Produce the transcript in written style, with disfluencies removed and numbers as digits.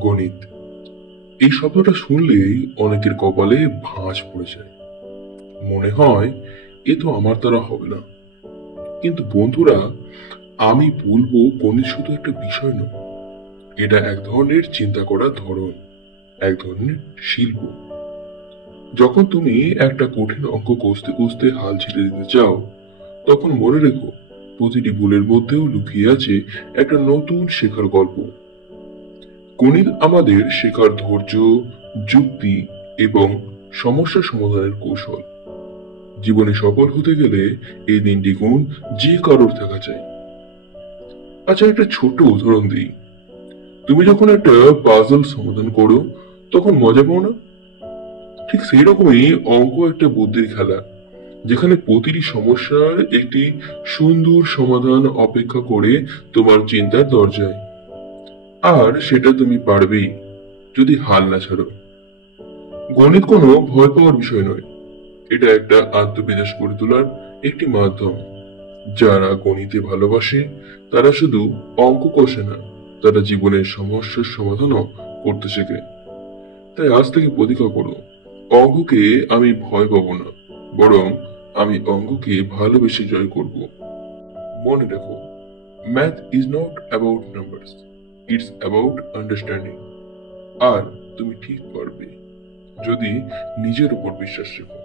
গণিত এই শব্দটা শুনলেই অনেকের কপালে ভাঁজ পড়ে যায়। মনে হয় এ তো আমার দ্বারা হবে না। কিন্তু বন্ধুরা, আমি বলবো গণিত শুধু একটা বিষয় নয়, এটা এক ধরনের চিন্তা করার ধরন, এক ধরনের শিল্প। যখন তুমি একটা কঠিন অঙ্ক কষতে কষতে হাল ছেড়ে দিতে চাও, তখন মনে রেখো প্রতিটি ভুলের মধ্যেও লুকিয়ে আছে একটা নতুন শেখার গল্প। গণিত আমাদের শেখার ধৈর্য, যুক্তি এবং সমস্যা সমাধানের কৌশল। জীবনে সফল হতে গেলে এই তিনটি গুণ যে কারোর থাকা চাই। আচ্ছা, একটা ছোট্ট উদাহরণ দিই। তুমি যখন একটা পাজল সমাধান করো, তখন মজা পাও না? ঠিক সেই রকমই অঙ্ক একটা বুদ্ধির খেলা, যেখানে প্রতিটি সমস্যার একটি সুন্দর সমাধান অপেক্ষা করে তোমার চিন্তার দরজায়। আর সেটা তুমি পারবেই, যদি হাল না ছাড়ো। গণিত কোনো ভয় পাওয়ার বিষয় নয়, এটা একটা আত্মবিশ্বাস গড়ে তোলার একটি মাধ্যম। যারা গণিতে ভালোবাসে তারা শুধু অঙ্ক কষে না, তারা জীবনের সমস্যার সমাধানও করতে শেখে। তাই আজ থেকে প্রতিজ্ঞা করো, অঙ্ককে আমি ভয় পাবো না, বরং আমি অঙ্ককে ভালোবেসে জয় করব। মনে রাখো, math is not about numbers, it's about understanding. আর তুমি ঠিক পারবে, যদি নিজের উপর বিশ্বাস রাখো।